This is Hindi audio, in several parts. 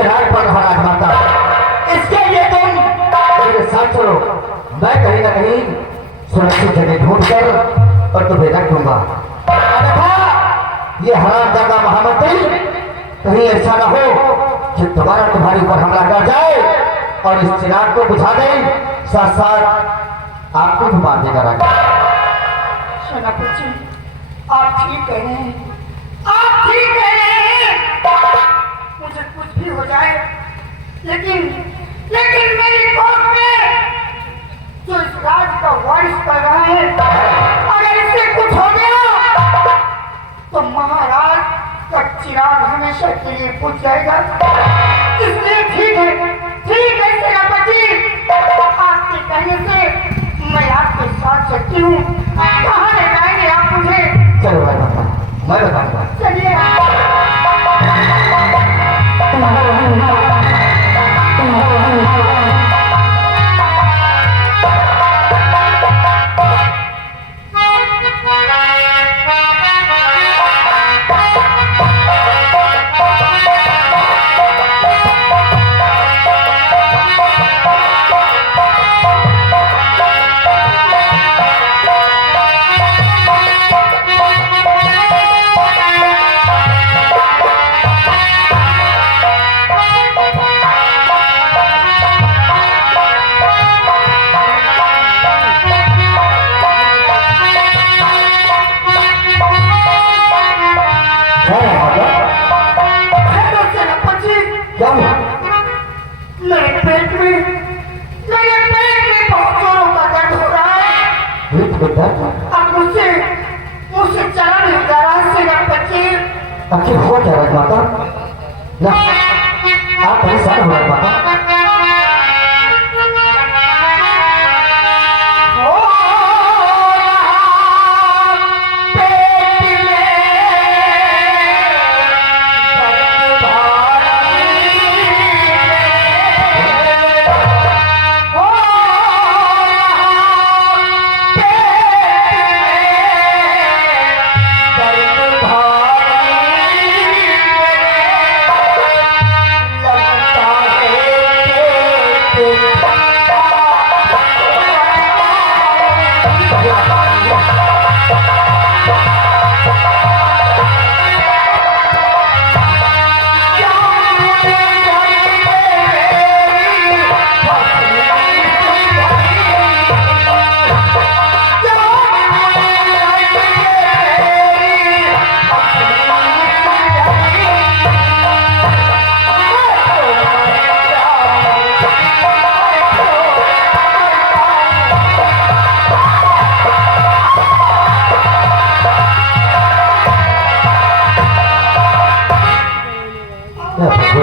चिराग पर रहा राजमाता। इसके लिए तुम मेरे साथ चलो, मैं कहीं ना कहीं सुरक्षित जगह ढूंढ कर और तुम्हें रख दूंगा। ये हरामजादा महामंत्री कहीं ऐसा ना हो कि दोबारा तुम्हारे ऊपर हमला कर जाए और इस चिराग को बुझा दे, साथ साथ आपको भी मार देगा राजा। सेनापति जी, आप ठीक कह रहे हैं, आप ठीक कह रहे हैं। मुझे कुछ भी हो जाए, लेकिन मेरी कोर्ट में जो इस राज का वारिस कर रहा है, अगर इससे कुछ हो गया तो महाराज का चिराग हमेशा के लिए बुझ जाएगा। इसलिए ठीक है सेनापति, आपके कहने से मैं आपके साथ चलती हूँ। कहाँ ले जाएंगे आप मुझे? चलो मैं बताऊंगा। चलिए। अब मुझसे चला नहीं जा रहा सेनापति। आखिर हुआ क्या राजमाता? ना आप परेशान हो राजमाता?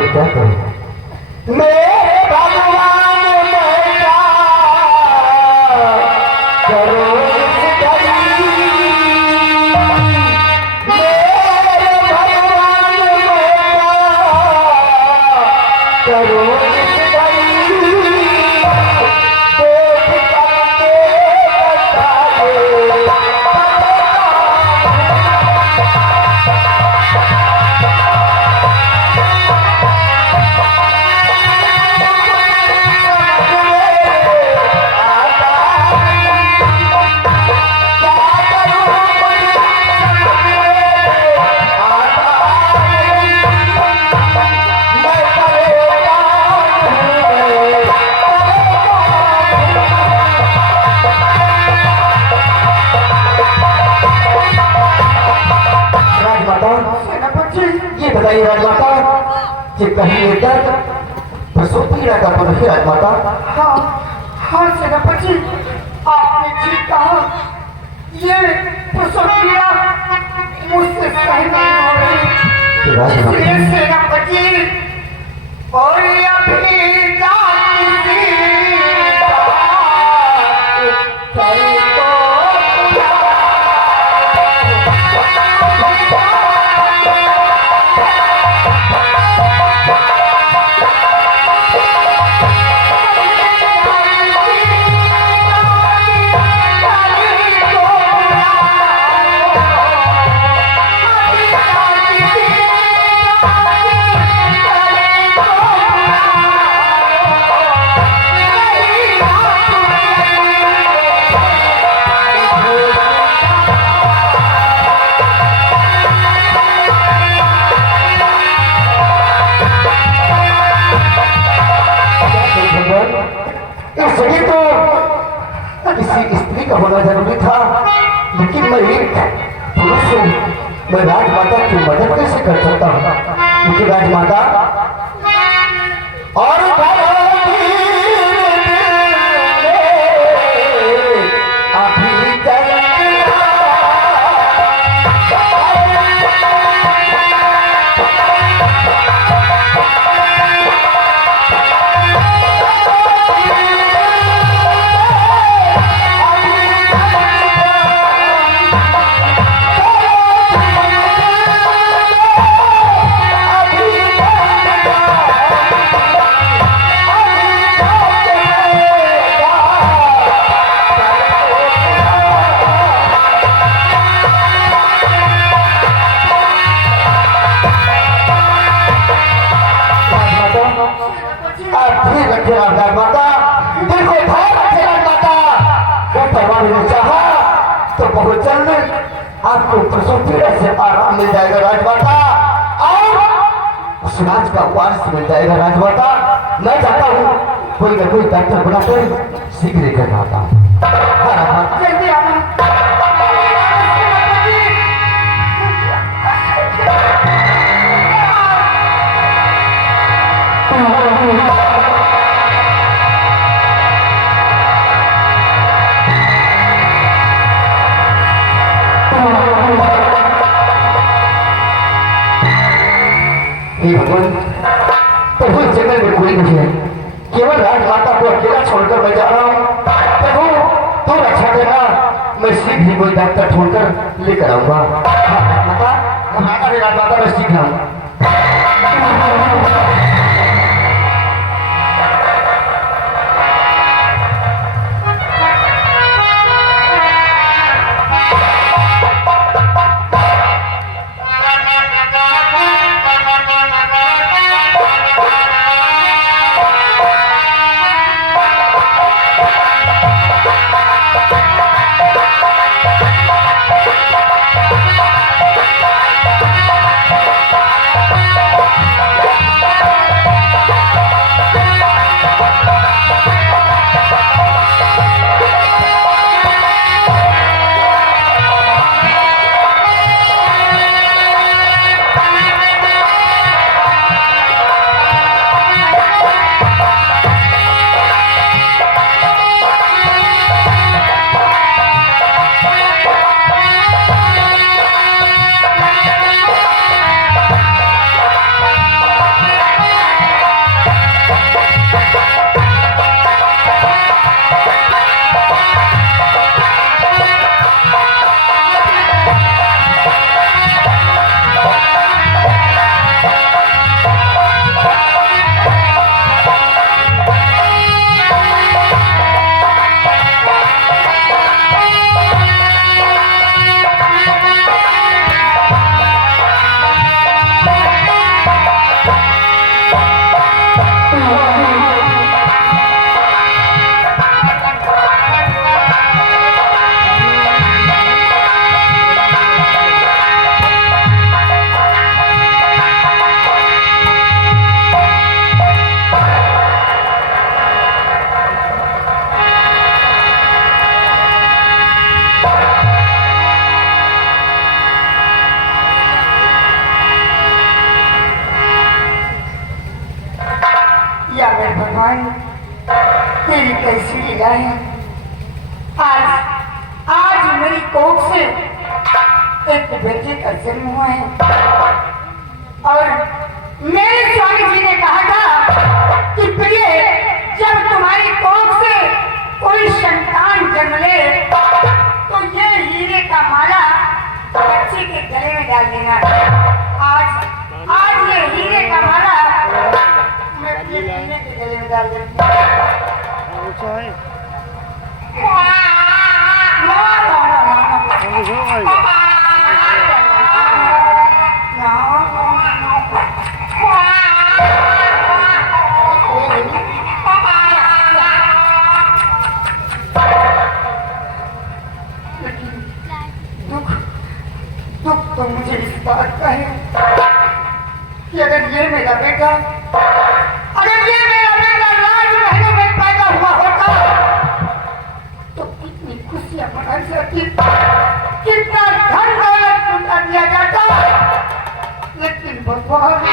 क्या करूं? मेरे भगवान करो इस गली, मेरे भगवान करो इस गली, देख करके बता दे। ये बताइए राजमाता कि कहीं ये दर्द प्रसव पीड़ा का तो नहीं राजमाता? हाँ सेनापति, आपने ठीक कहा। ये प्रसव पीड़ा मुझसे सहन नहीं हो रही। इसलिए सेनापति और अभी जाती का होना जरूरी था, लेकिन मैं एक पुरुष हूँ, मैं राजमाता की मदद कैसे कर सकता हूँ? क्योंकि राजमाता और तो बहुत जल्द आपको प्रसव पीड़ा से आराम मिल जाएगा राजमाता, और समाज का वारिस मिल जाएगा राजमाता। मैं चाहता हूँ कोई न कोई डॉक्टर बुलाकर शीघ्र कर आता हूँ। जल्दी आना। प्रभु इस जंगल में कोई नहीं है, केवल राजमाता को अकेला छोड़कर मैं जा रहा हूँ। प्रभु तो रक्षा देना, मैं शीघ्र ही कोई डॉक्टर छोड़कर लेकर आऊंगा। राजमाता घबराना नहीं, राजमाता मैं शीघ्र आऊंगा। भगवान तेरी कैसी लीला है। आज आज मेरी कोख से एक बेटे का जन्म हुआ है और मेरे स्वामी जी ने कहा था कि प्रिय जब तुम्हारी कोख से कोई संतान जन्म ले तो ये हीरे का माला बच्चे के गले में डाल देना। आज आज ये हीरे का माला मैं अपने बहने के गले में डाल देती दुख तो मुझे इस बात का है कि अगर ये मेरा बेटा राज महलों में पैदा हुआ होता तो कितनी खुशियां भगवान,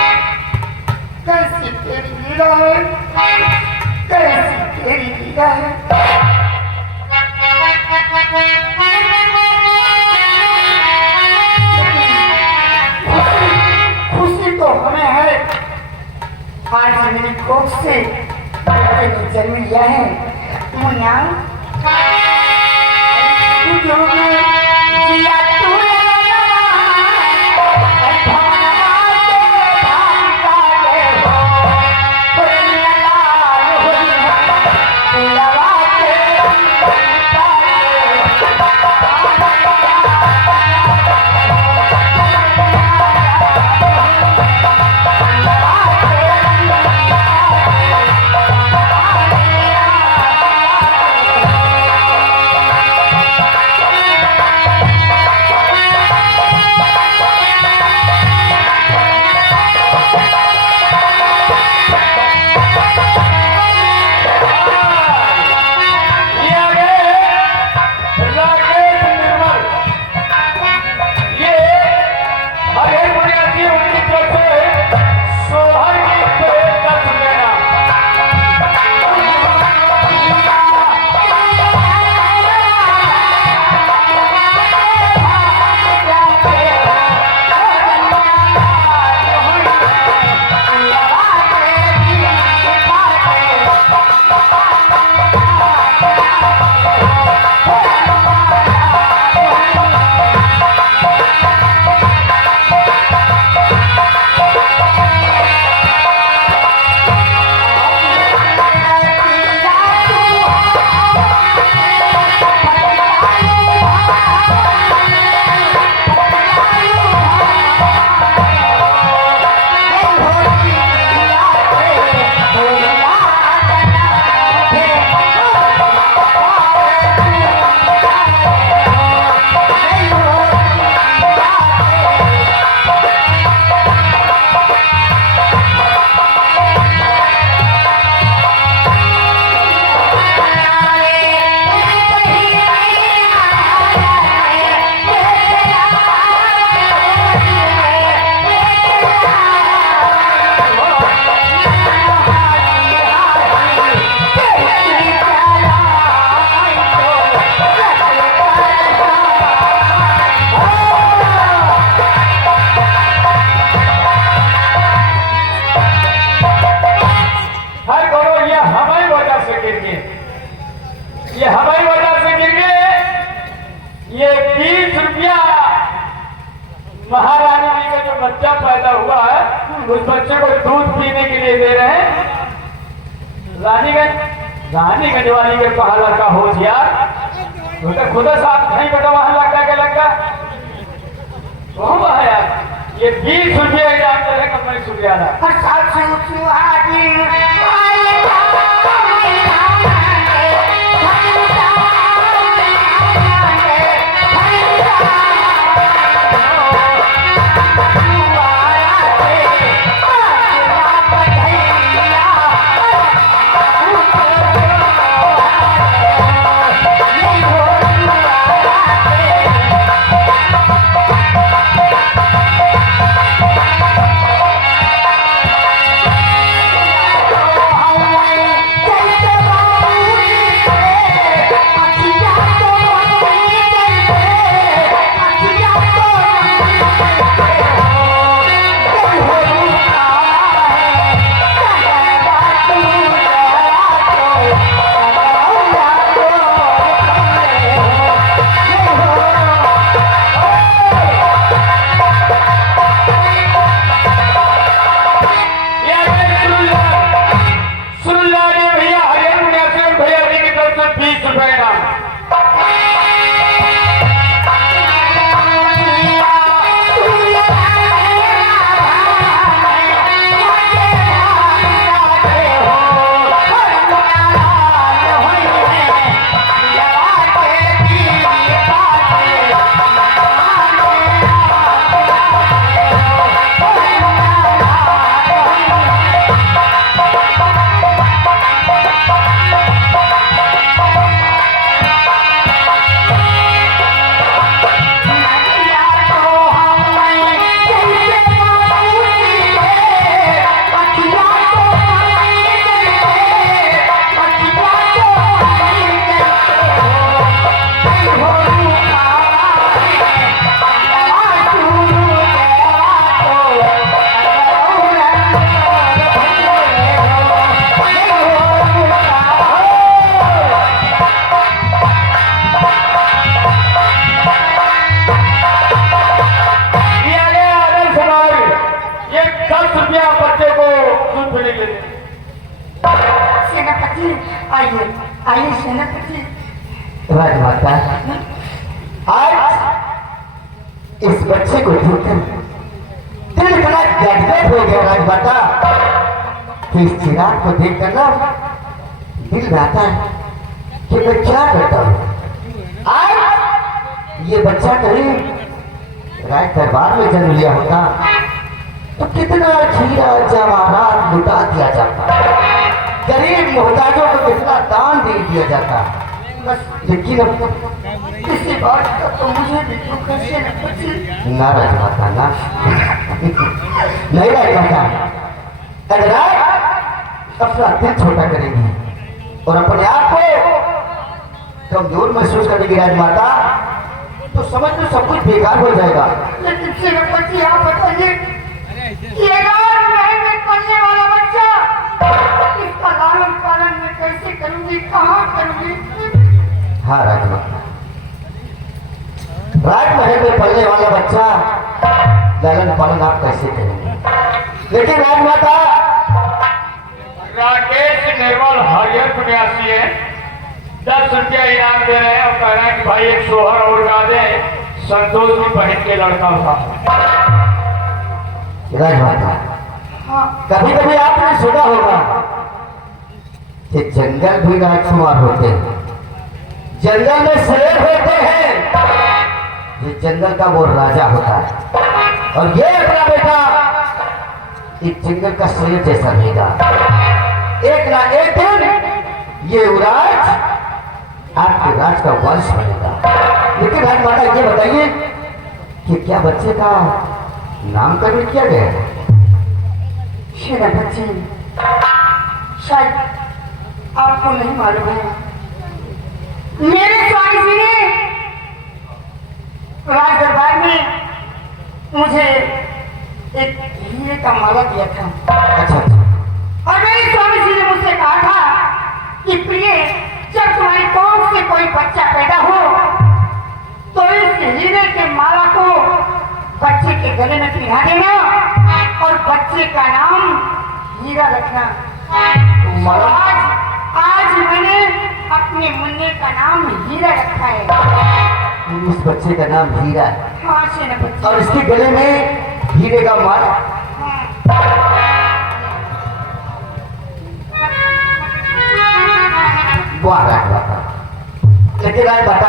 कैसी तेरी लीला है, कैसी तेरी लीला है। खुशी तो हमें है, आज मेरी कोख से जन्म लिया है मुन्ना। ये हवाई वजह से गिर गए। ये 20 रुपया महारानी जी का जो बच्चा पैदा हुआ है उस बच्चे को दूध पीने के लिए दे रहे हैं। रानीगंज वाली के कहा लड़का हो यार, तो खुदा साहब नहीं बेटा वहां लड़का के लड़का है यार। ये 20 रुपया इनाम दे रहे कंपनी सुखियाना। सेनापति आइए आइए सेनापति। राजमाता, आज इस बच्चे को देखकर दिल इतना गदगद हो गया राजमाता कि इस चिराग को देखकर ना दिल में आता है कि मैं क्या करता हूँ। आज ये बच्चा कहीं राज दरबार में जन्म लिया होता तो कितना खीरा जवाहरात लुटा दिया जाता, गरीब मोहताजों को कितना दान दे दिया जाता। बस लेकिन अब किसी बात का तो मुझे भी दुख है सेनापति। ना राजमाता ना, नहीं राजमाता, अगर आप अपना दिल छोटा करेंगी और अपने आप को कमजोर महसूस करेंगी राजमाता, तो समझ लो सब कुछ बेकार हो जाएगा। लेकिन सेनापति आप बताइए, ये 11 महीने में पलने वाला बच्चा, इसका लालन पालन मैं कैसे करूंगी, कहाँ करूंगी? हाँ राजमाता, राजमहल में पलने वाला बच्चा लालन पालन आप कैसे करेंगे? लेकिन राजमाता, राकेश निर्मल हरियर प्रयासी है, 10 रुपया इनाम दे रहे हैं और कह रहे हैं कि भाई एक सोहर और गा दे, संतोष की बहन के लड़का था। राजमाता, हाँ कभी कभी आपने सुना होगा कि जंगल भी राजकुमार होते हैं, जंगल में शेर होते हैं, ये जंगल का वो राजा होता है और ये अपना बेटा इस जंगल का शेर जैसा रहेगा। एक ना एक दिन ये युवराज आपके राज का वंश बनेगा। लेकिन राजमाता ये बताइए कि क्या बच्चे का नामकरण किया गया है? सेनापति, शायद आपको नहीं मालूम है, मेरे स्वामी जी ने राज दरबार में मुझे एक हीरे का माला दिया था। अच्छा, और मेरे स्वामी जी ने मुझसे कहा था कि प्रिय, जब तुम्हारी कौम से कोई बच्चा पैदा हो तो इस हीरे के माला को बच्चे के गले में पहना देना और बच्चे का नाम हीरा रखना। माला? आज मैंने अपने मुन्ने का नाम हीरा रखा है। इस बच्चे का नाम हीरा है हाँ सेनापति। और इसके गले में हीरे का माला। वाह राजमाता, लेकिन राजमाता,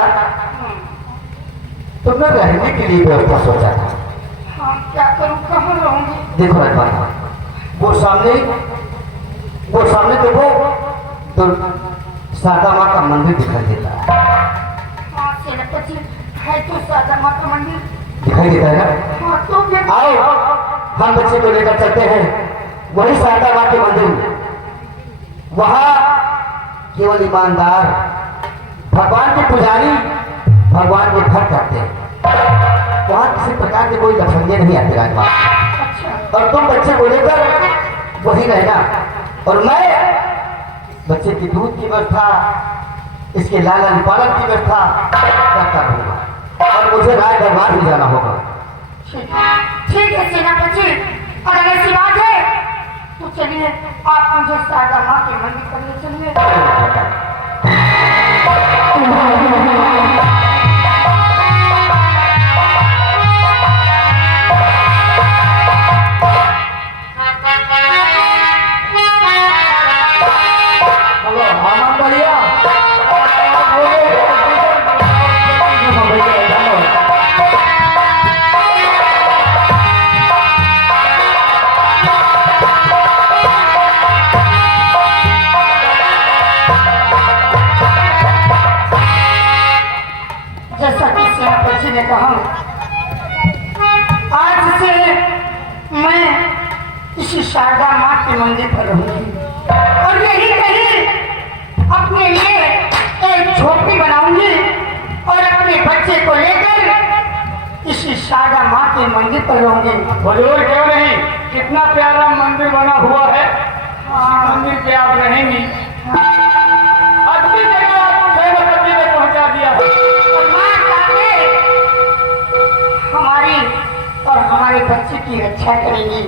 तुमने रहने के लिए व्यवस्था सोचा था। हाँ क्या करूँ, कहाँ रहूंगी? देखो राजमाता, वो सामने देखो तो शारदा माँ का मंदिर दिखाई देता है। हाँ सेनापति, है तो शारदा माँ का मंदिर दिखाई देता है ना? हाँ तो ये आओ हम बच्चे को लेकर चलते हैं वही शारदा माँ के मंदिर में। वहाँ केवल ईमानदार भगवान के पुजारी भगवान के घर करते हैं। वहाँ किसी प्रकार के कोई लफंगे नहीं आते राजमाता। अच्छा और तुम बच्चे को लेकर वही रहना और मैं बच्चे की दूध की व्यवस्था, इसके लालन पालन की व्यवस्था करता रहूंगा और मुझे राज दरबार भी जाना होगा। ठीक है सेनापति, अगर ऐसी बात है तो चलिए आप मुझे शारदा माँ के मंदिर पर ले चलिए। जैसा कि सेनापति ने कहा, आज से मैं इसी शारदा माँ के मंदिर पर रहूंगी और यही कहीं अपने लिए एक झोपड़ी बनाऊंगी और अपने बच्चे को लेकर इसी शारदा माँ के मंदिर पर रहूंगी। हुजूर क्यों नहीं, कितना प्यारा मंदिर बना हुआ है, हाँ, मंदिर पे आप रहेंगी, अच्छी जगह आपको सेनापति ने पहुंचा दिया है। और माँ जाके हमारी और हमारे बच्चे की रक्षा करेंगी।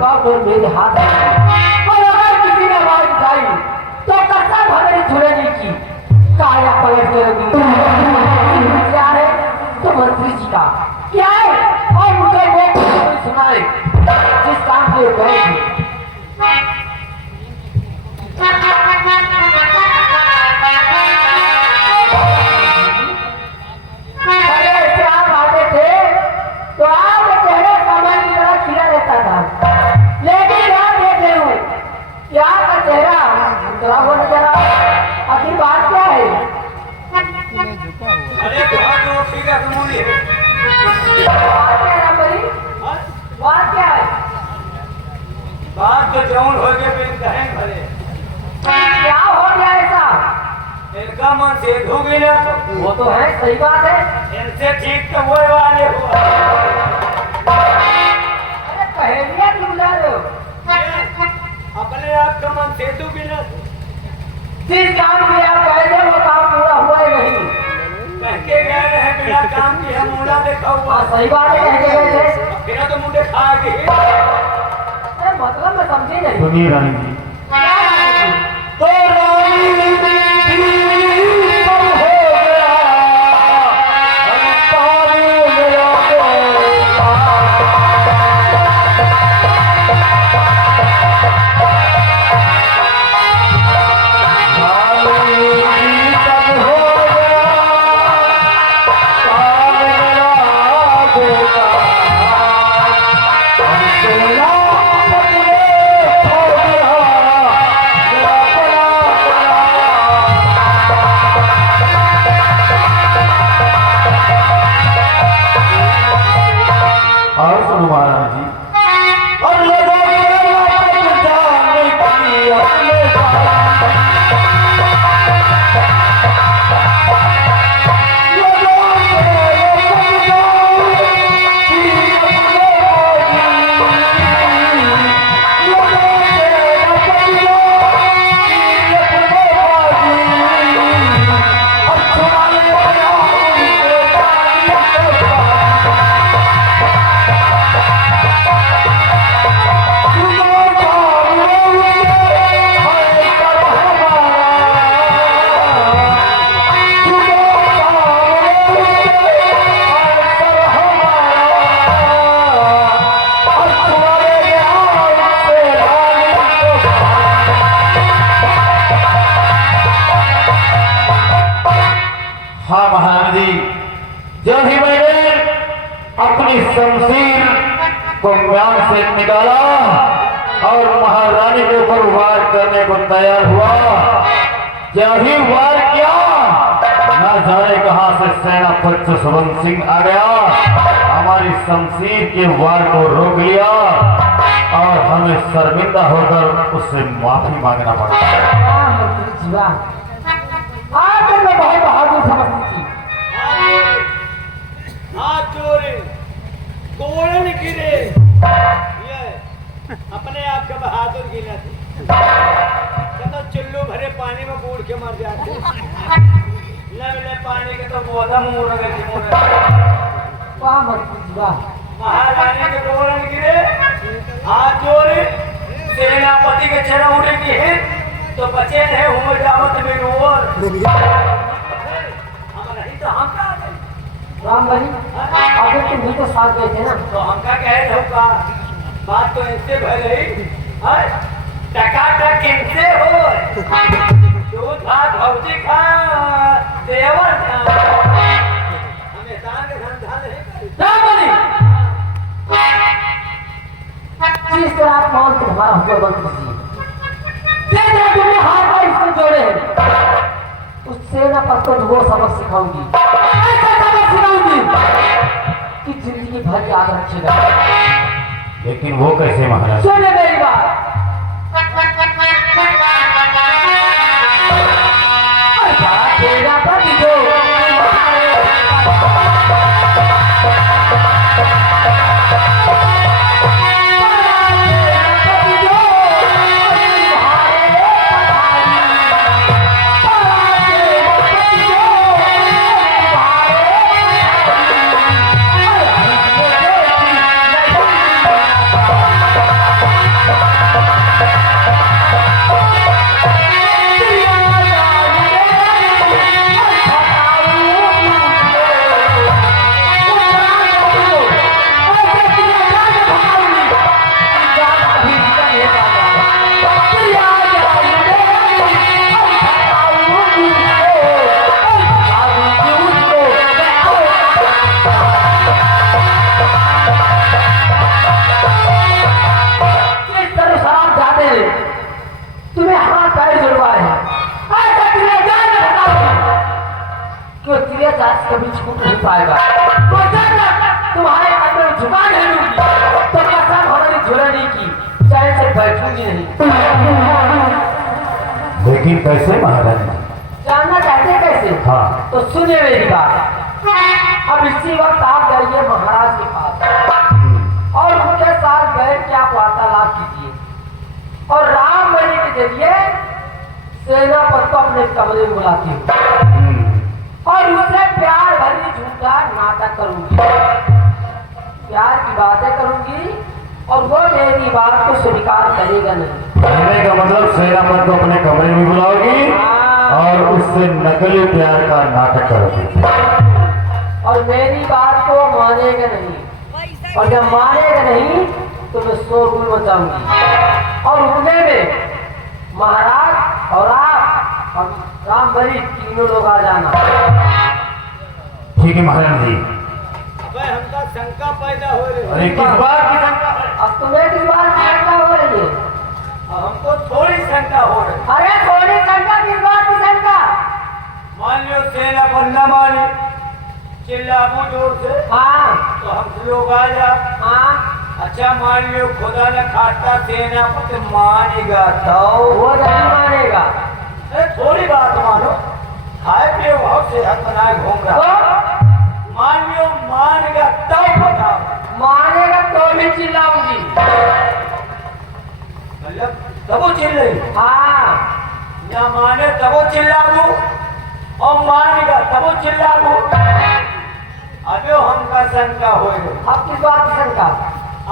बात और मेरे हाथ में। और अगर किसी ने आवाज उठाई तो कसम हमें छुड़ेगी की काया पलट करोगी। क्या है तो मंत्री जी का क्या है और मुझे वो कोई सुनाए जिस काम के गए थे। अरे ऐसे आप आते थे तो आपके चेहरे कमल की तरह खिला रहता था, लेकिन यहाँ देख रही हूँ कि आपका चेहरा थोड़ा वो नजर आ रहा है। आखिर बात क्या है? अरे तो ठीक है कमोनी है। बात क्या है बड़ी? बात क्या है? बात तो जौन हो गए बिन कहें भले। क्या हो गया ऐसा? इनका मन से धो गया तो वो तो है, सही बात है। इनसे ठीक तो वो वाले हुआ। अरे पहेलियां क्यों बुला रहे हो? अपने आप का मन से धो गया तो जिस काम के आप गए थे वो काम पूरा हुआ ही नहीं। कह के गए रहे बिना काम की हम मुंडा देखा हुआ। हाँ सही बात है, कह के गए थे। बिना तो मुंडे खा के अरे मतलब मैं समझी नहीं। सुनिए रानी जी, क्या बात है? तो रानी सब हो गया अंतारी मेरा और सुनो महाराज जी, और लोगों के जाने की अपने हाँ महाराज जी, जब ही मैंने अपनी शमशीर को म्यान से निकाला और महारानी के ऊपर वार करने को तैयार हुआ, जब ही वार किया न जाने कहां से सेनापति जसवंत सिंह आ गया, हमारी शमशीर के वार को रोक लिया और हमें शर्मिंदा होकर उससे माफी मांगना पड़ा। वाह मंत्री जी वाह, आपने मैं बहुत बहादुर समझती थी। हाथ जोड़े गोड़न गिरे ये अपने आप का बहादुर गिरा थे। तो चुल्लू भरे पानी में बूढ़ के मर जाते। न मिले पानी के तो पौधा मुंह रगड़ के मुंह वाह मंत्री जी वाह। महारानी के गोड़न गिरे, हाथ जोड़े, सेनापति के चरण उड़े की है तो बचे रहे हो जावत में रोर। हम नहीं तो हम का गए राम भाई आगे तुम भी तो साथ गए थे ना। तो हम का कहे थे का बात तो इनसे भर रही है। टकाटक इनसे हो दूध भात भौजी खा देवर हमें दान के धंधा नहीं करी। राम भाई जिस तरह आप मान के हमारा हुआ मंत्री जी तेरे तुमने हाथ में इसको जोड़े हैं, उस सेनापति को वो सबक सिखाऊंगी, ऐसा सबक सिखाऊंगी कि जिंदगी भर याद रखेगा। लेकिन वो कैसे महाराज? सुने मेरी बात। सेनापति जो मैंने तुम्हें हाथ पैर जुड़वाए हैं, ऐसा तेरे जान में बताऊंगी कि तेरे जात कभी छूट नहीं पाएगा। तो जब तक तुम्हारे कदम झुका नहीं दूंगी तो कसम हमारी झुलने की चैन से बैठूंगी नहीं। लेकिन कैसे महारानी? जानना चाहते कैसे? हाँ। तो सुनिए मेरी बात। अब इसी वक्त आप जाइए महाराज के पास और उनके साथ बैठ के आप वार्तालाप कीजिए और राम बलि के जरिए सेनापति को अपने कमरे में बुलाती हूँ और उससे प्यार भरी झूठा नाटक करूंगी, प्यार की बातें करूंगी और वो मेरी बात को स्वीकार करेगा नहीं। कहने का मतलब सेनापति को अपने कमरे में बुलाओगी और उससे नकली प्यार का नाटक करोगी और मेरी बात को मानेगा नहीं और जब मानेगा नहीं तो मैं शोरगुल मचाऊंगी और उतने में महाराज और आप और राम बलि तीनों लोग आ जाना। ठीक है महारानी जी। अबे हमका शंका पैदा हो रही अरे है। किस बात की शंका? अब तुम्हें किस बात की शंका हो रही है? अब हमको थोड़ी शंका हो रही है। अरे थोड़ी शंका, किस बात की शंका? मान लो सेना पर न माने चिल्लाबू जोर से हाँ तो हम लोग आ जा। हाँ अच्छा मान लो खुदा न खास्ता सेना पर मानेगा तो वो नहीं मानेगा अरे थोड़ी बात मानो, खाए पिए बहुत सेहत बनाए घूम तो रहा। मान लो मानेगा तब बताओ। मानेगा तो भी चिल्लाऊंगी। मतलब तबो चिल्ले हाँ या माने तबो चिल्लाबू और मानेगा तबो चिल्लाबू। अबे हमका शंका हो रही। अब किस बात की शंका?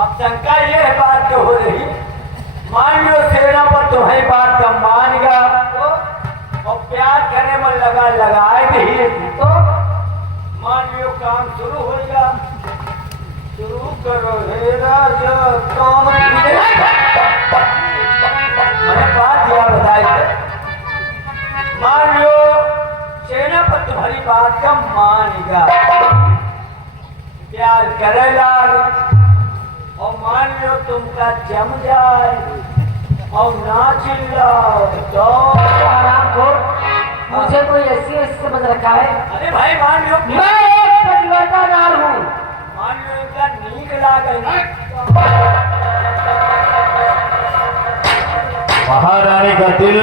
अब शंका ये है बात जो हो रही, मान लो सेना पर तो है बात का मानेगा तो और प्यार करने में लगाए नहीं तो मान लो काम शुरू होगा। शुरू करो हे राजा काम। मैंने बात दिया बताई। मान लो सेना पर तुम्हारी बात का मानेगा, प्यार करेगा और मान लो तुमका जम जाए और ना चिल्लाओ तो आराम को मुझे कोई ऐसी समझ रखा है? अरे भाई मान लो मैं एक प्रतिवर्तादार हूँ। मान लो इनका नीक लागे महारानी का दिल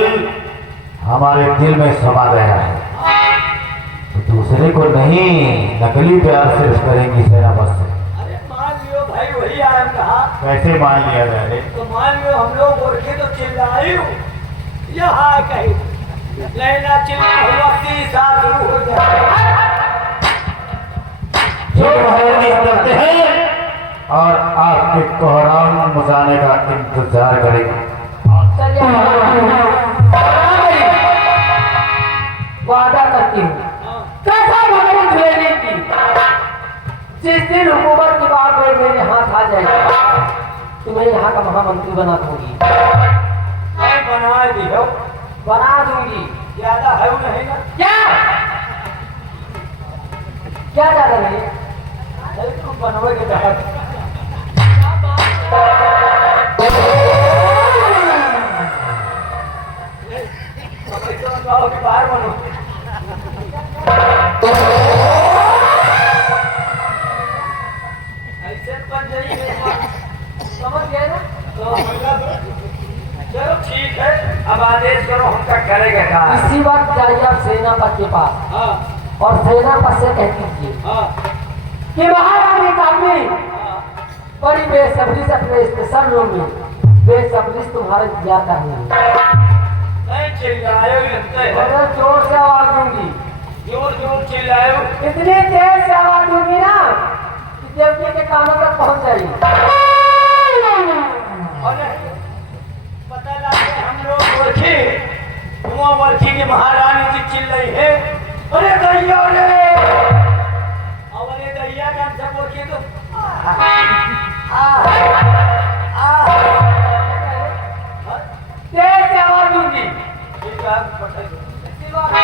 हमारे दिल में समा गया है तो दूसरे को नहीं नकली प्यार सिर्फ करेंगी सेनापति से। अरे मान लियो भाई वही आया कहा। कैसे मान लिया जाए? तो मान लो हम लोग गोरखे तो चिल्लाए यहाँ कहीं लेना चिल्ला हुआ 30 साल शुरू हो जाए। जो महारानी करते हैं और आपके कोहराम मचाने का इंतजार करेंगे। चलिए वादा करती हूँ कसम हमारी झेलने की, जिस दिन हुकूमत की बात में मेरे हाथ आ जाएगी तुम्हें यहाँ का महामंत्री बना दूंगी। बना दियो बना दूंगी। ज्यादा है नहीं ना क्या क्या ज्यादा नहीं है? तुम बनवे के तहत बाहर बनो। ऐसे बन जाइए समझ गए ना? तो मतलब चलो ठीक है, अब आदेश करो हमका करेगा क्या। इसी वक्त जाइए आप सेनापति के पास हाँ और सेनापति से कह दीजिए हाँ कि महारानी कामनी बड़ी बेसब्री से अपने स्टेशन रूम में बेसब्री से तुम्हारे इंतजार कर रही है। नहीं चिल्लाए लगते हैं, बड़े जोर से आवाज दूंगी, जोर जोर चिल्लाए। इतनी तेज से आवाज दूंगी ना कि देवती के कानों तक पहुंच जाएगी। और पता लगे हम लोग वर्खी कुआं वर्खी की महारानी जी चिल्ल रही है, अरे दैया रे। अब अरे दैया का सब वर्खी तो तेज से आवाज दूंगी। ठीक है, पता है। इसी वक्त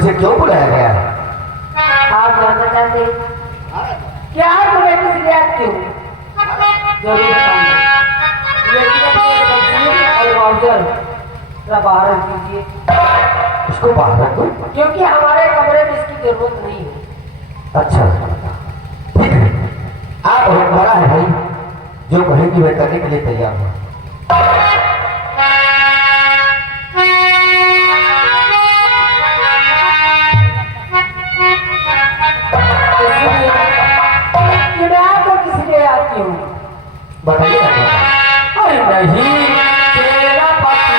मुझे क्यों बुलाया गया? आप जानना चाहते हैं क्या तुम्हें किस लिए आती हूँ? जरूर बताऊंगा। लेकिन अपने तस्वीर और वाउचर जरा बाहर रख दीजिए, उसको बाहर रख दो। क्योंकि हमारे कमरे में इसकी जरूरत नहीं है। अच्छा ठीक है, आप बहुत बड़ा है भाई, जो कहेंगी मैं करने के लिए तैयार हूँ। कि मैं आपको किस लिए आती हूँ? बताइए ना। अरे नहीं, तेरा पति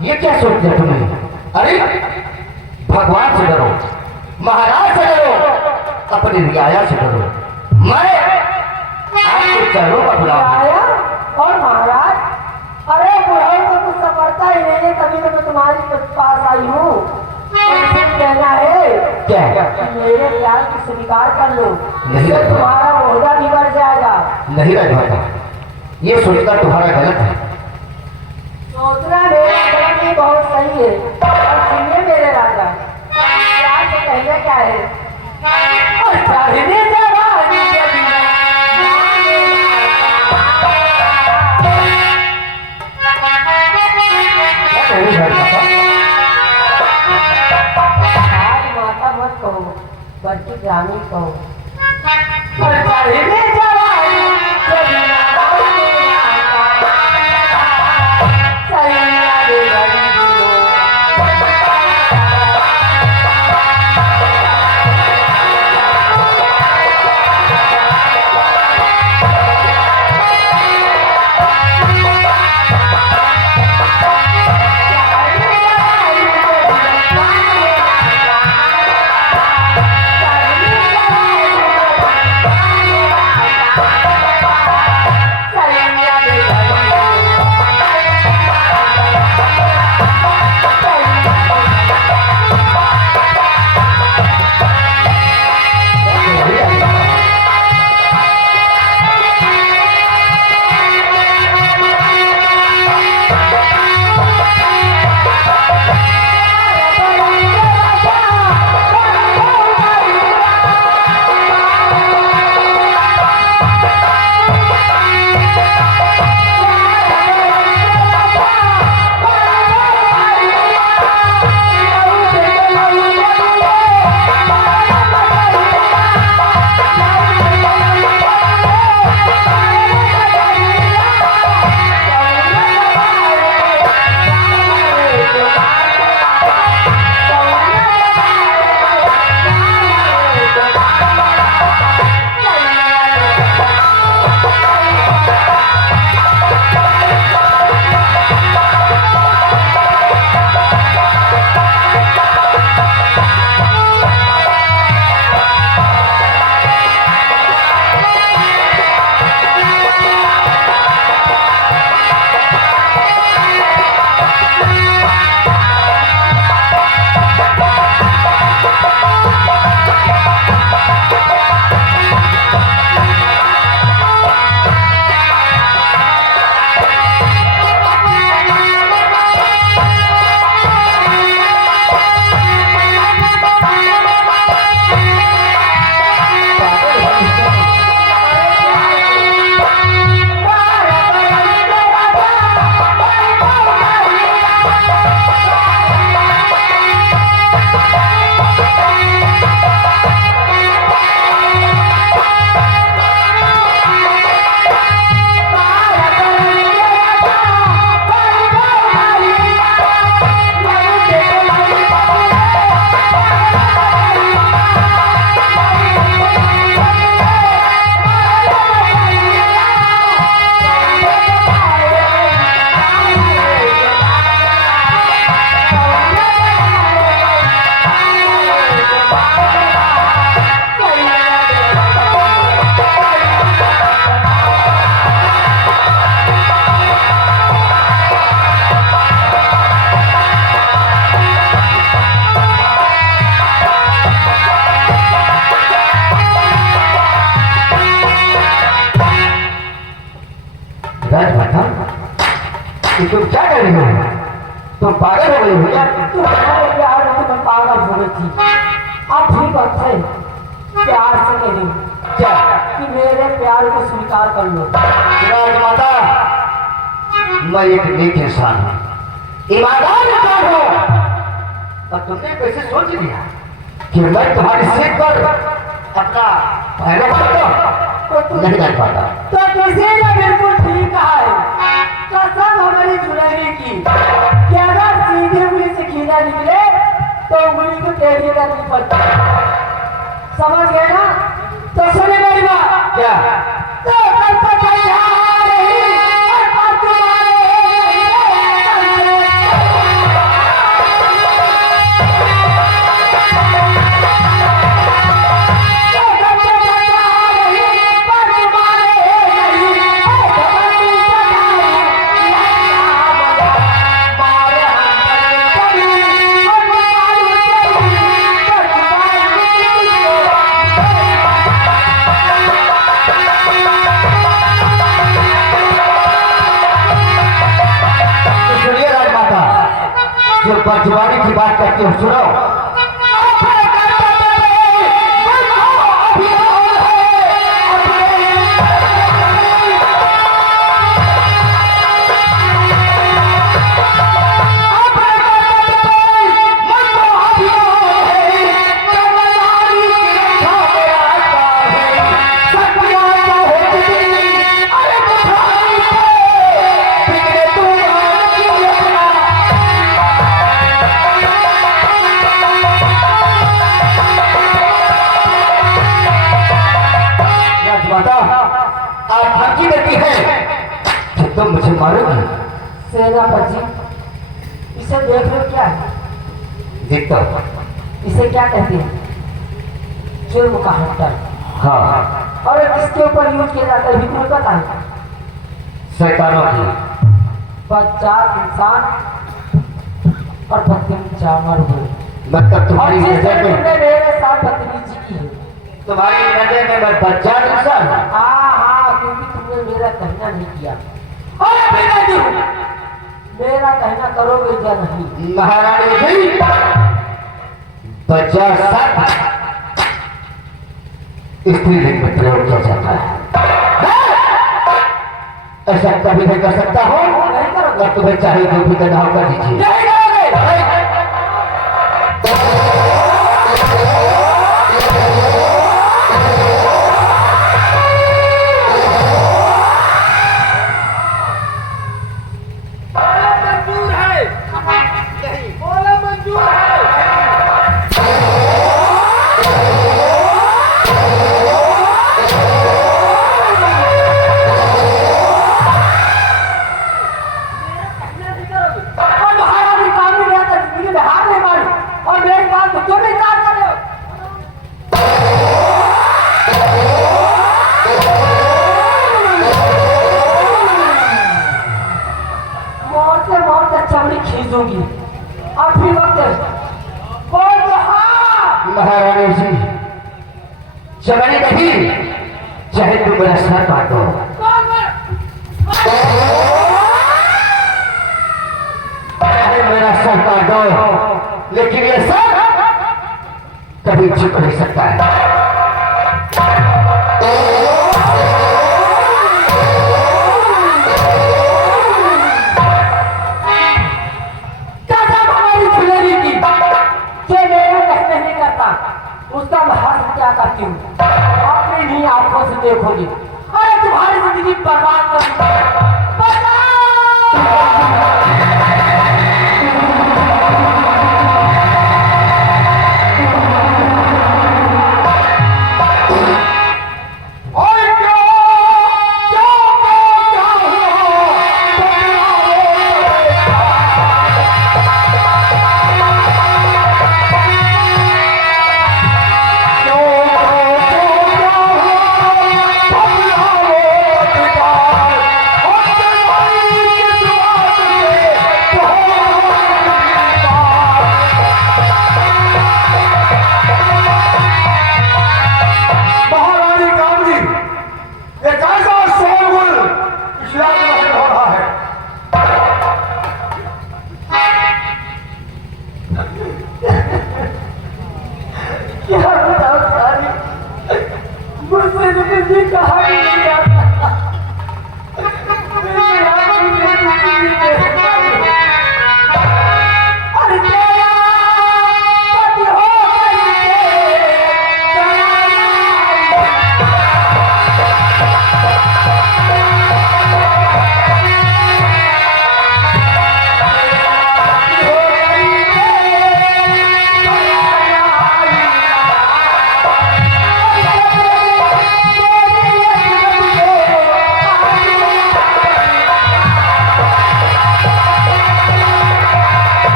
ये क्या सोच लिया तुमने? अरे भगवान से डरो, महाराज से डरो, अपनी रियाया से डरो। मैं आपको चरणों पर बुलाऊंगा। आया और महाराज, अरे बुढ़ाई तो कुछ समझता ही नहीं है, तभी तो मैं तुम्हारी पास आई हूँ। मुझे कहना है क्या? कि मेरे प्यार की स्वीकार कर लो, नहीं इससे रखा। तुम्हारा ओहदा बिगड़ जाएगा। नहीं रखा, ये सोचना तुम्हारा गलत है। सोचना मेरा गलत नहीं, बहुत सही है। और सुनिए मेरे राजा, प्यार से कहना क्या है? और चाहने जवानी के बिना आज माता मत कहो, बल्कि रानी कहो। और चाहने जवानी के बिना तुम पागल हो गई भैया। तुम्हारे प्यार में तो मैं पागल हो गई थी। अब ठीक बात है, प्यार से कह रही क्या कि मेरे प्यार को स्वीकार कर लो। राजमाता, मैं एक नेक इंसान हूँ, ईमानदार इंसान हूँ। अब तुमने कैसे सोच लिया कि मैं तुम्हारी सीट पर अपना पैरों को नहीं डाल पाता? तो किसी ने बिल्कुल ठीक कहा है, कसम हमारी जुड़ाने की कि अगर सीधी उंगली से खींचा निकले तो उंगली को टेढ़ी करनी पड़ती। समझ गए ना? तो सुने मेरी बात। क्या तो कल तक यहाँ रही और पर तुम्हारे सुनिए राजमाता, जो बजवानी की बात करती हो सुनो। आप हकी बेटी है कि तुम मुझे मारोगी? सेनापति, इसे देख लो क्या है? देखता हूँ। इसे क्या कहते हैं? जुर्म का हत्या। हाँ, और किसके ऊपर यूज किया जाता है भी तुम्हें पता है? शैतानों की। बदचाल इंसान और बदतमीज जानवर हो। मतलब और तुम्हारी जिस नजर में, तुमने मेरे साथ बदतमीजी की है, तुम्हारी नजर में मैं बच्चा इंसान हूँ। हाँ, क्योंकि तुमने मेरा कहना नहीं किया। और अभी कहती हूँ, मेरा कहना करोगे या नहीं? महारानी जी, बच्चा सब स्त्रीलिंग में प्रयोग किया जाता है। ऐसा कभी नहीं कर सकता हूँ। नहीं करोगे? और तुम्हें चाहे जो भी करना हो कर दीजिए। नहीं करोगे? मंजूर है नहीं, बोला मंजूर है। और महारानी काम नहीं आता, जिंदगी में हार नहीं मारी, और मेरी बात को क्यों नहीं इनकार कर रहे हो? मौत से चमड़ी खींचूंगी। अब भी वक्त है, बोल दो हाँ। महारानी जी, चमड़ी नहीं, चाहे तुम मेरा सर काटो। चाहे मेरा सर काटो, लेकिन ये सर कभी झुक नहीं सकता है। कसम हमारी झुलेरी की, जो मेरा कहने नहीं करता, उसका मैं हर्ष क्या करती हूँ, अपनी ही आंखों से देखोगी। अरे तुम्हारी जिंदगी बर्बाद कर दूंगी।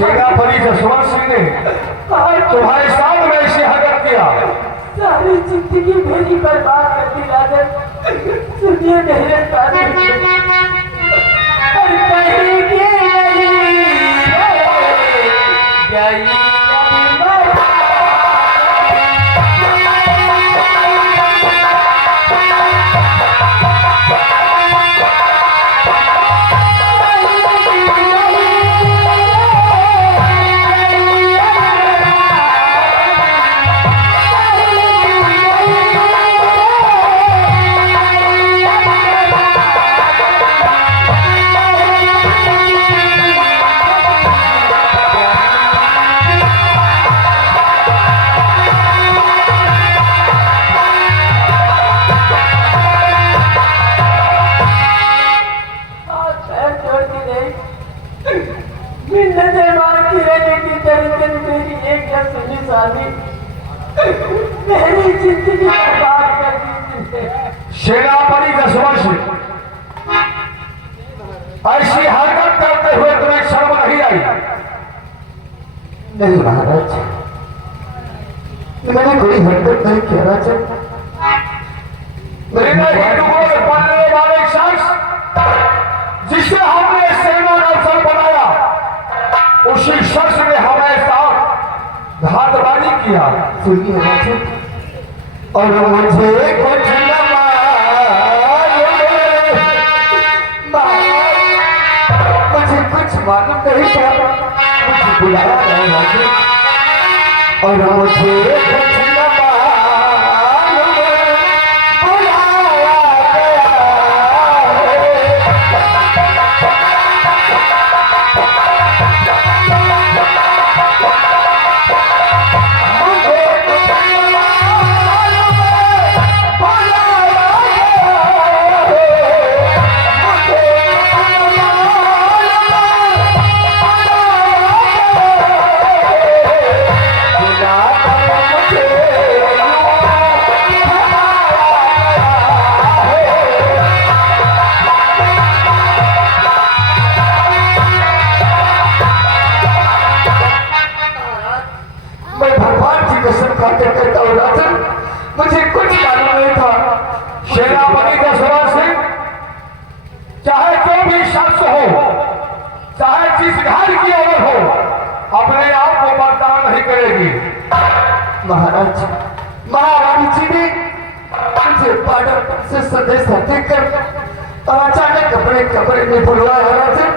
सेनापति जसवंत सिंह ने तुम्हारे साथ में ऐसी हरकत किया। सारी जिंदगी मेरी बर्बाद कर दी राजन। सुनिए मेरे साथ और कहेंगे मेरी जिंदगी बर्बाद कर दी। सेनापति जसवंत सिंह ऐसी हरकत करते हुए तुम्हें शर्म नहीं आई? नहीं महाराज, मैंने कोई हरकत नहीं किया राजन। मेरे हिंदुओं में पढ़ने वाले शख्स जिसे हमने सेना अफसर बनाया, उसी शख्स ने हमारे साथ घातबाजी किया। सुनिए राजन, और मुझे कुछ न मुझे कुछ मालूम नहीं था, मुझे बुलाया गया राजन, और मुझे कुछ न मालूम बुलाया कहता हूँ राजन, मुझे कुछ मालूम नहीं था। सेनापति जसवंत सिंह चाहे जो भी शख्स हो, चाहे जिस घर की औरत हो, अपने आप को बर्दाश्त नहीं करेगी। महाराज, महारानी जी ने मुझे बॉर्डर से संदेशा देकर और अचानक अपने कमरे में बुलवाया राजन,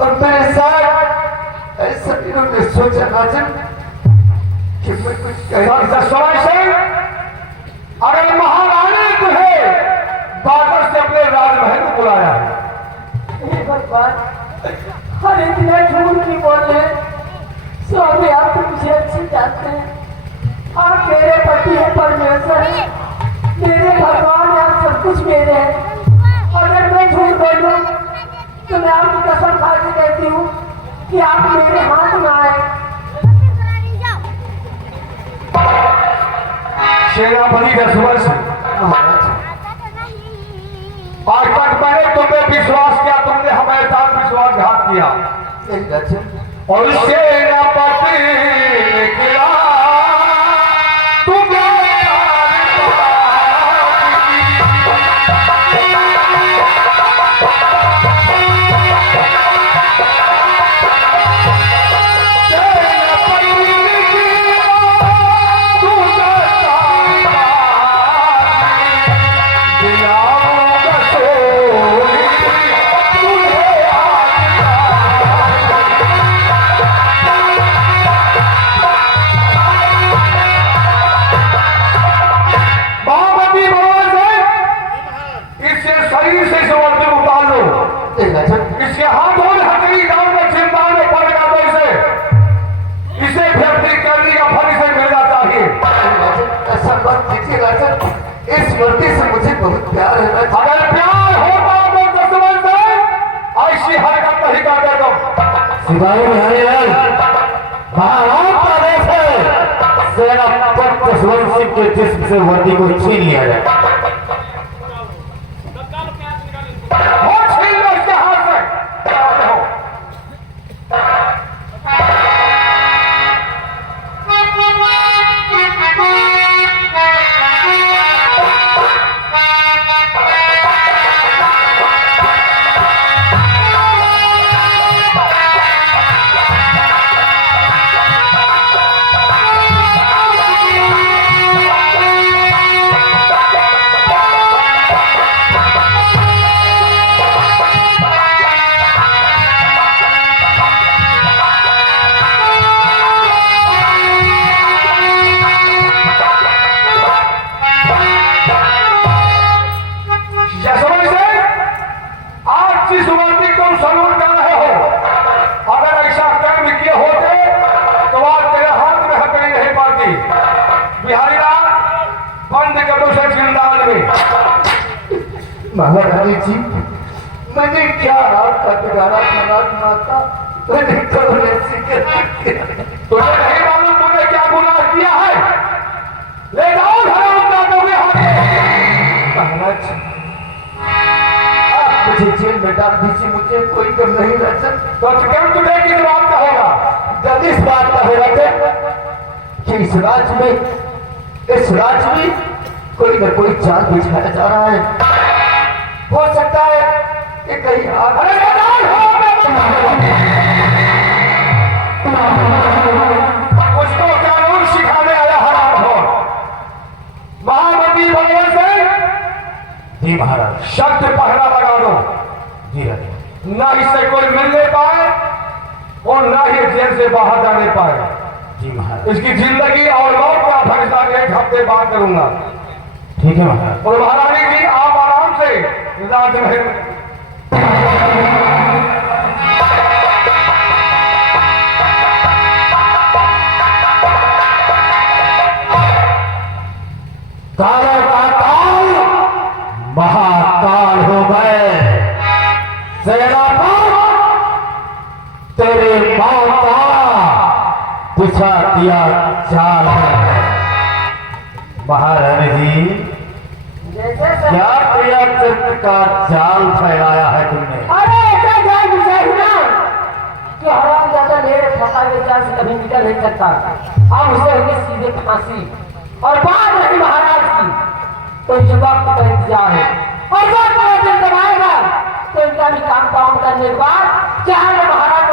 और मेरे साथ ऐसा इन्होंने सोचा राजन कि मैं कुछ जसवंत सिंह, अगर महारानी तुम्हें बॉर्डर से अपने राजमहल को बुलाया है, हे भगवान, हर इतने झूठ की बोले। स्वामी, आप तो मुझे अच्छे जानते हैं। आप मेरे पति हैं, परमेश्वर हैं, मेरे भगवान हैं, आप सब कुछ मेरे हैं। अगर मैं झूठ बोलूं तो मैं आपकी कसम खा के कहती हूँ कि आप मेरे हाथ में आए। सेनापति जसवंत सिंह, आज तक मैंने तुम्हें विश्वास किया, तुमने हमारे साथ विश्वासघात किया, और सेनापति ने किया तुम्हें। इसके हाथ और हथेली गांव में चिंता में पड़ गया, तो इसे व्यक्ति करने का फल इसे मिलना चाहिए। ऐसा मत कीजिए राजन, इस वर्दी से मुझे बहुत प्यार है राजन। अगर प्यार होता तो जसवंत सिंह ऐसी हरकत नहीं करते तुम। सिपाही बिहारीलाल, महाराज का आदेश है, सेनापति जसवंत सिंह के जिस्म से वर्दी को छीन लिया जाए। वो छीन लो इसके हाथ से। महारानी जी, मैंने क्या आपका बिगाड़ा था राजमाता? मैंने कब ऐसी गलती की? तुझे नहीं मालूम तूने क्या गुनाह किया है? ले जाओ हरामदा को भी महाराज, आप मुझे जेल में डाल दीजिए, मुझे कोई गम नहीं रचन। तो क्यों तुझे किस बात का होगा? गम इस बात का होगा कि इस राज्य में कोई न कोई जाल बिछाया जा रहा है। हो सकता है कि कहीं अरे उसको कानून सिखाने आया हरामखोर। महामंत्री भगवान से जी महाराज। शब्द पहरा लगा दो। जी राजा। ना इससे कोई मिलने पाए और ना ही जेल से बाहर जाने पाए। जी महाराज। इसकी जिंदगी और मौत का फैसला 1 हफ्ते बाद करूंगा। ठीक है महाराज। और महारानी जी आप आराम से राजमहल कालों का काल महाकाल हो गए। सेनापति तेरे पांव का बिछा दिया जाल है। महारानी जी, क्या प्रियचंद्र का जाल फैलाया है तुमने? अरे ऐसा जाल बिछा ना कि हरामजादा मेरे फंसा के जाल से कभी निकल नहीं सकता। अब उसे होगी सीधे फांसी और बात रही महाराज की, तो इस वक्त का इंतजार है और जब दिन जब आएगा तो इनका भी काम करने के बाद चाहे महाराज